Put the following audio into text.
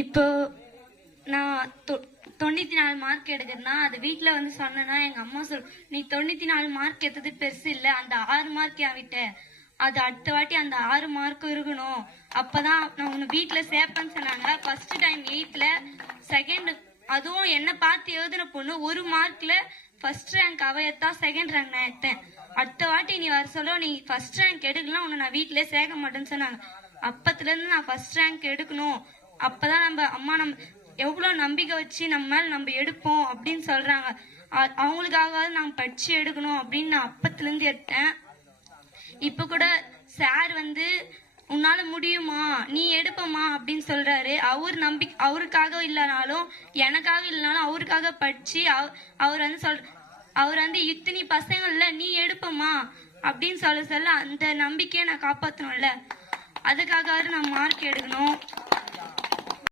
இப்போ நான் 94 மார்க் எடுக்கிறேன்னா அது வீட்டில் வந்து சொன்னேன்னா எங்கள் அம்மா நீ 94 மார்க் எடுத்தது பெருசு இல்லை, அந்த 6 மார்க் விட்ட அது அடுத்த வாட்டி அந்த 6 மார்க்கும் இருக்கணும், அப்போதான் நான் உன்னை வீட்டில் சேர்ப்பேன்னு சொன்னாங்க. ஃபர்ஸ்ட் டைம் 8th செகண்ட், அதுவும் என்னை பார்த்து எழுதின பொண்ணு 1 மார்க்ல ஃபர்ஸ்ட் ரேங்க் அவ எடுத்தா, செகண்ட் ரேங்க் நான் எடுத்தேன். அடுத்த வாட்டி நீ வர சொல்ல நீ ஃபர்ஸ்ட் ரேங்க் எடுக்கலாம், உன்னை நான் வீட்டிலே சேர்க்க மாட்டேன்னு சொன்னாங்க. அப்பத்துலேருந்து நான் ஃபர்ஸ்ட் ரேங்க் எடுக்கணும், அப்பதான் நம்ம அம்மா நம்ம எவ்வளோ நம்பிக்கை வச்சு நம்ம மேல நம்ம எடுப்போம் அப்படின்னு சொல்றாங்க. அவங்களுக்காக நான் படிச்சு எடுக்கணும் அப்படின்னு நான் அப்பத்துலேருந்து எடுத்தேன். இப்ப கூட சார் வந்து உன்னால முடியுமா, நீ எடுப்பமா அப்படின்னு சொல்றாரு. அவருக்காக இல்லைனாலும் எனக்காக இல்லைனாலும் அவருக்காக படிச்சு அவர் வந்து இத்தனை பசங்கள்ல நீ எடுப்பமா அப்படின்னு சொல்ல அந்த நம்பிக்கையை நான் காப்பாற்றணும்ல, அதுக்காக நான் மார்க் எடுக்கணும்.